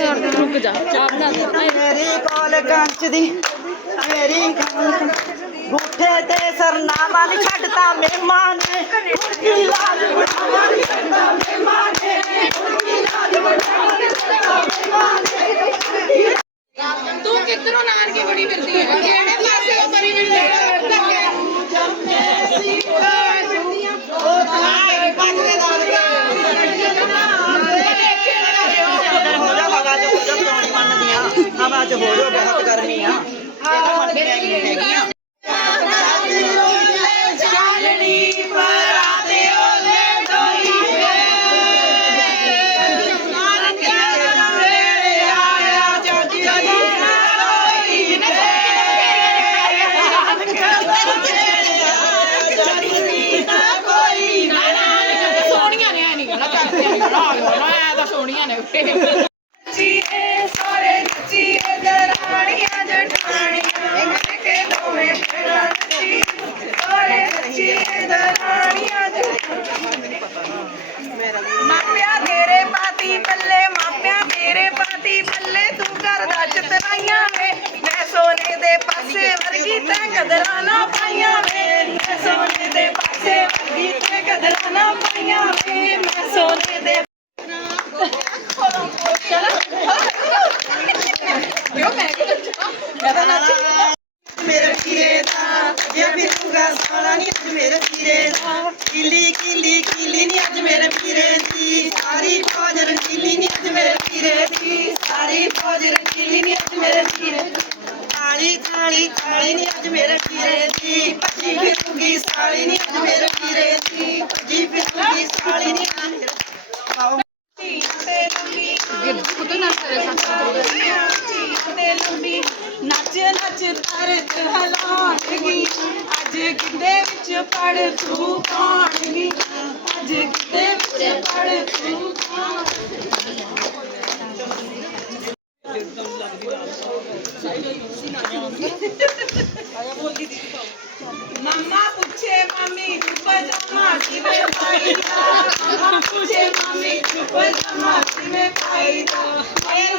ਰੁਕ ਜਾ ਚਾਹ ਬਣਾ ਦੇ ਮੇਰੀ ਕੋਲ ਕੰਚ ਦੀ ਮੇਰੀ ਕੋਲ ਬੂਠੇ ਤੇ ਸਰਨਾਮਾ ਨਹੀਂ ਛੱਡਦਾ ਮਹਿਮਾਨ ਨੇ ਕੀ ਲਾਜ ਬਣਾਵਾ ਨਹੀਂ ਛੱਡਦਾ ਮਹਿਮਾਨ ਨੇ ਕੀ ਲਾਜ ਬਣਾਵਾ ਨਹੀਂ ਛੱਡਦਾ ਮਹਿਮਾਨ ਤੂੰ ਕਿੱਧਰੋਂ ਨਾਨਕੀ ਬੜੀ ਫਿਰਦੀ ਹੈ ਕਿਹੜੇ ਪਾਸੇ ਉਹ ਬੜੀ ਫਿਰਦੀ ਹੈ ਹਵਾ ਚ ਹੋ ਜਾ ਬਹੁਤ ਗਰਮੀ ਆ ਇਹ ਤਾਂ ਨਹੀਂ ਹੈਗੀਆਂ ਸੋਹਣੀਆਂ ਨੇ, ਐ ਨਹੀਂ ਕਹਿਣਾ ਕਰਦੇ ਨਹੀਂ ਕਹਿਣਾ ਆ ਗਿਆ ਨਾ, ਐ ਤਾਂ ਸੋਹਣੀਆਂ ਨੇ। ਪਾਸੇ ਵਰਗੀ ਤੈਂ ਕਦਰਾਂ ਨਾ ਪਾਈਆਂ ਵੇ ਮੈਂ ਸੋਨੇ ਦੇ ਪਾਸੇ ਵਰਗੀ ਤੈਂ ਕਦਰਾਂ ਨਾ ਪਾਈਆਂ ਵੇ ਮੈਂ ਸੋਨੇ ਦੇ ਮੇਰੇ ਵੀਰੇ ਦਾ ਜੇ ਵੀ ਤੂੰਗਾ ਸਾਲਾ ਨਹੀਂ ਅੱਜ ਮੇਰੇ ਵੀਰੇ ਦਾ ਕਿਲੀ ਕਿਲੀ ਕਿਲੀ ਨਹੀਂ ਅੱਜ ਮੇਰੇ ਵੀਰੇ ਦੀ ਸਾਰੀ ਫੌਜ ਰੰਗੀਲੀ ਨਹੀਂ ਅੱਜ ਮੇਰੇ ਵੀਰੇ ਦੀ ਸਾਰੀ ਫੌਜ ਕਾਲੀ ਕਾਲੀ ਨਹੀਂ ਅੱਜ ਮੇਰੇ ਵੀਰੇ ਦੀ ਭੱਜੀ ਫਿਰੂਗੀ ਸਾਲੀ ਨਹੀਂ ਅੱਜ ਮੇਰੇ ਵੀਰੇ ਦੀ ਭੱਜੀ ਫਿਰੂਗੀ ਸਾਲੀ ਨਹੀਂ ਅੱਜ ਮੇਰੇ ਨੱਚ ਨੱਚ ਤਰਤ ਹਲਾਣਗੀ ਅੱਜ ਕਿਤੇ ਵਿੱਚ ਪੜ ਤੂੰ ਪਾਣਗੀ ਅੱਜ ਕਿਤੇ ਵਿੱਚ ਪੜ ਤੂੰ ਮੰਮਾ ਪੁੱਛੇ ਮੰਮੀ ਪਜਾਮਾ ਕਿਵੇਂ ਪਾਈਦਾ ਫੇਰ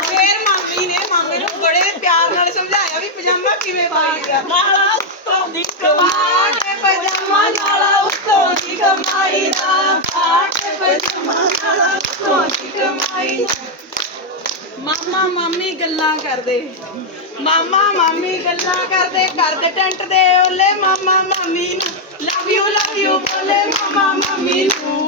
ਫੇਰ ਮੰਮੀ ਨੇ ਮਾਮੇ ਨੂੰ ਬੜੇ ਪਿਆਰ ਨਾਲ ਸਮਝਾਇਆ ਵੀ ਪਜਾਮਾ ਕਿਵੇਂ ਪਾਈਦਾ ਨਾਲਾ ਉੱਤੋਂ ਦੀ ਕਮਾਈ ਕੇ ਪਜਾਮਾ ਨਾਲਾ ਉੱਤੋਂ ਦੀ ਕਮਾਈ ਦਾ ਪਾ ਕੇ ਪਜਾਮਾ ਨਾਲਾ ਉੱਤੋਂ ਦੀ ਕਮਾਈ ਦਾ। ਮਾਮਾ ਮਾਮੀ ਗੱਲਾਂ ਕਰਦੇ ਮਾਮਾ ਮਾਮੀ ਗੱਲਾਂ ਕਰਦੇ ਕਰਦੇ ਟੈਂਟ ਦੇ ਓਲੇ ਮਾਮਾ ਮਾਮੀ ਨੂੰ ਲਵ ਯੂ ਲਵ ਯੂ ਬੋਲੇ ਮਾਮਾ ਮਾਮੀ ਨੂੰ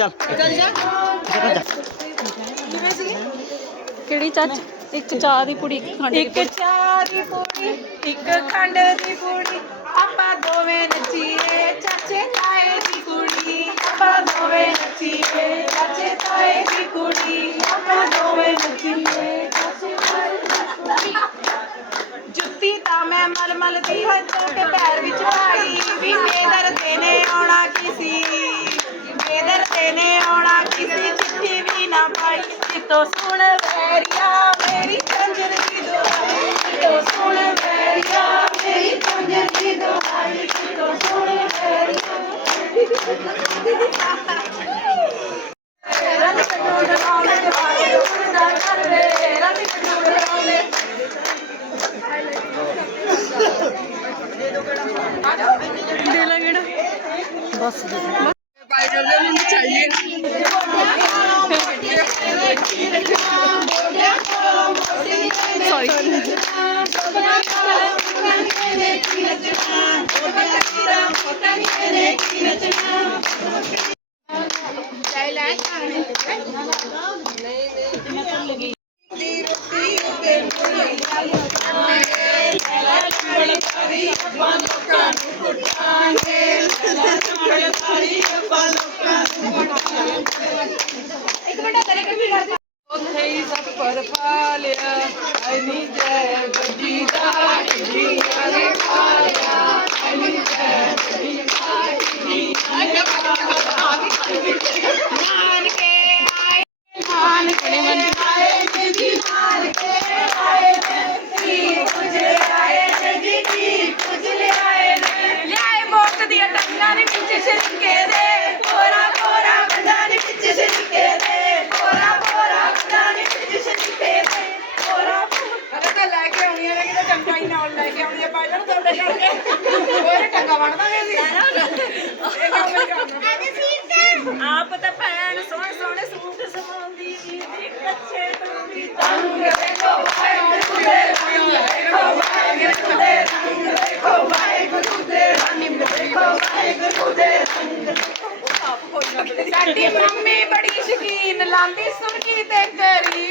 ਗੇੜਾ ਚੱਲ ਚੱਲ ਜਾ ਜਾ ਕਿਵੇਂ ਸੀ ਕਿਹੜੀ ਚਾਚ ਇੱਕ ਚਾਹ ਦੀ ਪੁੜੀ ਇੱਕ ਖੰਡ ਦੀ ਇੱਕ ਚਾਹ ਦੀ ਪੂੜੀ ਇੱਕ ਖੰਡ ਦੀ ਪੂੜੀ ਆਪਾਂ ਦੋਵੇਂ ਨੱਚੀਏ ਚਾਚੇ ਤਾਏ ਦੀ ਕੁੜੀ ਆਪਾਂ ਦੋਵੇਂ ਨੱਚੀਏ ਚਾਚੇ ਤਾਏ ਦੀ ਕੁੜੀ ਆਪਾਂ ਦੋਵੇਂ ਨੱਚੀਏ ਚਾਚੇ ਤਾਏ ਦੀ ਕੁੜੀ ਜੁੱਤੀ ਤਾਂ ਮੈਂ ਮਲਮਲ ਦੀ ਹੱਥੋਂ ਕੇ ਪੈਰ ਵਿੱਚ ਪਾਈ ਵੀ ਬੇਦਰ ਦੇ ਨੇ ਆਉਣਾ ਕਿਸੀ ਕਰਤੇ ਨੇ ਆਉਣਾ ਕਿਸੇ ਚਿੱਠੀ ਵੀ ਨਾ ਪਾਈ। ਜਿੱਤੋ ਸੁਣ ਵੈਰੀਆ ਮੇਰੀ ਕੰਜਰ ਦੀ ਦੁਆਈ ਜਿੱਤੋ ਸੁਣ ਵੈਰੀਆ ਮੇਰੀ ਕੰਜਰ ਦੀ ਦੁਆਈ ਜਿੱਤੋ ਸੁਣ ਵੈਰੀਆ ਰੰਗ ਕਟੋੜ ਆਉਂਦੇ ਵਾਲੇ ਉੜਦਾ ਕਰਦੇ। ਰੰਗ ਕਟੋੜ ਆਉਂਦੇ ਦੇ ਦੋ ਕਿਹੜਾ? ਆ ਜਾ ਬਸ टाइगर ਪਾ ਜਾਣ ਤੁਹਾਡੇ ਕਰਕੇ। ਉਹਨੇ ਟੰਗਾ ਵੜ ਦਾਂਗੇ ਅਸੀਂ। ਇਹ ਕੰਮ ਨਹੀਂ ਕਰਨਾ ਆਪ ਤਾਂ ਭੈਣ ਸੋਹਣੇ ਸੋਹਣੇ ਸੂਟ ਸਵਾਉਂਦੀ ਜੀ ਕੱਛੇ ਤੋਂ ਵੀ ਤੰਗ ਵੇਖੋ ਵਾਹਿਗੁਰੂ ਦੇ ਰੰਗ ਵੇਖੋ ਵਾਹਿਗੁਰੂ ਦੇ ਰੰਗ ਵੇਖੋ ਵਾਹਿਗੁਰੂ ਦੇ ਰੰਗ ਵੇਖੋ ਵਾਹਿਗੁਰੂ ਦੇ ਰੰਗ ਸਾਡੀ ਮੰਮੀ ਬੜੀ ਸ਼ਕੀਨ ਲਾਂਦੀ ਸੁਰਖੀ ਤੇ ਕਰੀਮ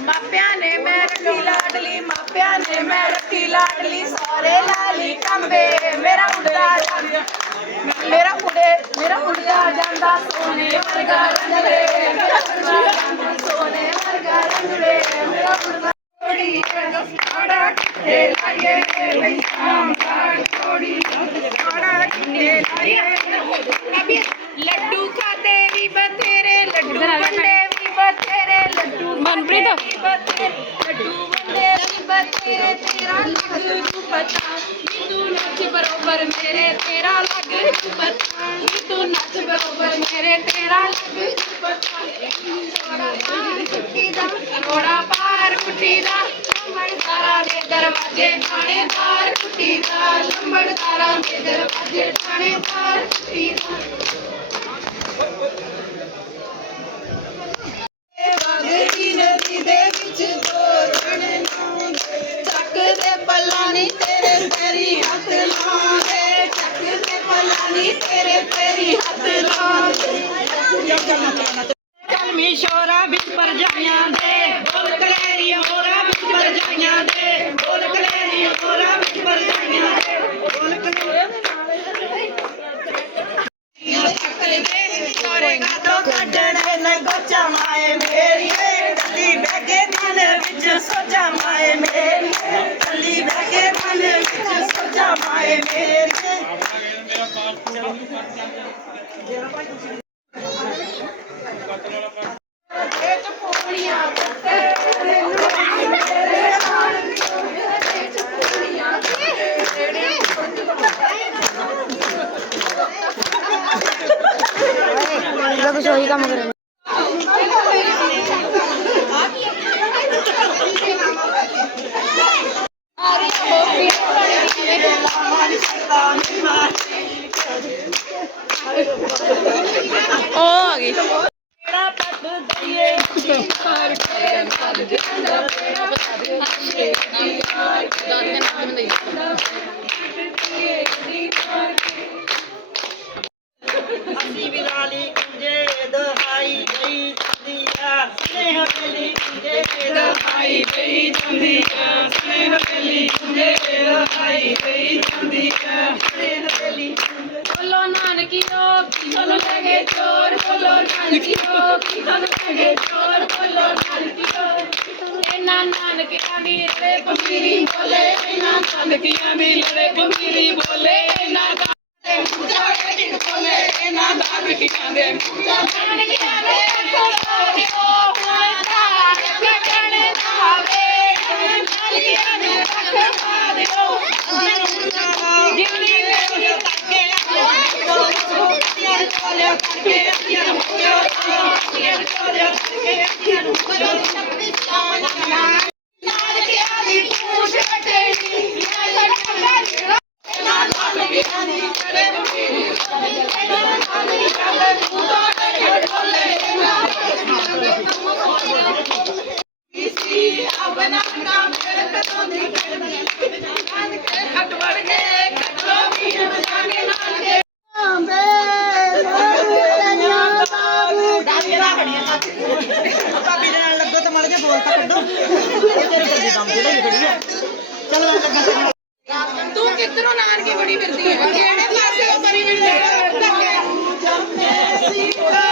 ਮਾਪਿਆਂ ਨੇ ਮੈਂ ਰੱਖੀ ਲਾਡਲੀ ਮਾਪਿਆਂ ਨੇ ਮੈਂ ਰੱਖੀ ਲਾਡਲੀ ਸਾਰੇ ਲਾਲੀ ਕੰਬੇ ਮੇਰਾ ਉੱਡਦਾ ਜਾਂਦਾ ਮੇਰਾ ਉੜੇ ਮੇਰਾ ਉੱਡਿਆ ਜਾਂਦਾ ਸੋਨੇ ਵਰਗਾ। बरोबर मेरे तेरा लग नी तू तो नच बरोबर मेरे तेरा लग घोड़ा तो पार कुटी दा लंबड़दारा दे दरवाजे थानेदार कुटी दा लंबड़दारा दे दरवाजे थानेदार कुटी दा। ਸਾਰੇ ਕਾਟੋ ਕੱਢਣੇ ਨੇ ਗੋਚਾ ਮਾਏ ਮੇਰੀਏ ਕੱਲੀ ਬੈਗੇ ਮਨ ਵਿੱਚ ਸੋਚਾ ਮਾਏ ਮੇਰੀਏ ਕੱਲੀ ਬੈਗੇ ਮਨ ਵਿੱਚ ਸੋਚਾ ਮਾਏ ਮੇਰੀਏ ही काम कर ओ आ गई दर्द में চোর কলর কান্তিও কিতন কাঁদে চোর কলর কান্তিও এনা নানকে আমি রে পমিরি বলে এনা নানকে আমি রে পমিরি বলে এনা কাঁদে মুজা রে বলে এনা নানকে কাঁদে মুজা নানকে কাঁদে সোরিও মাতা কাঁদে তাবে নানকে আমি রাখবা দিও জীবনী Yeah. ਕਿੱਧਰੋਂ ਨਾਨਕੀ ਬੜੀ ਫਿਰਦੀ ਹੈ। ਕਿਹੜੇ ਪਾਸੇ ਉਹ ਕਰੀ ਫਿਰਦੀ ਹੈ।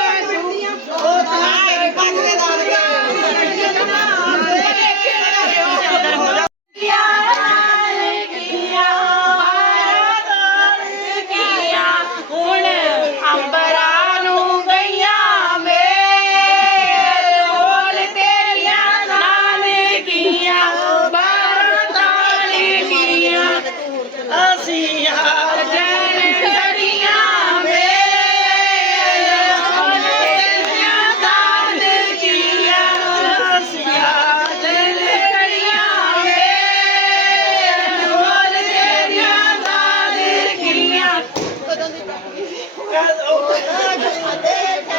Deja, oh,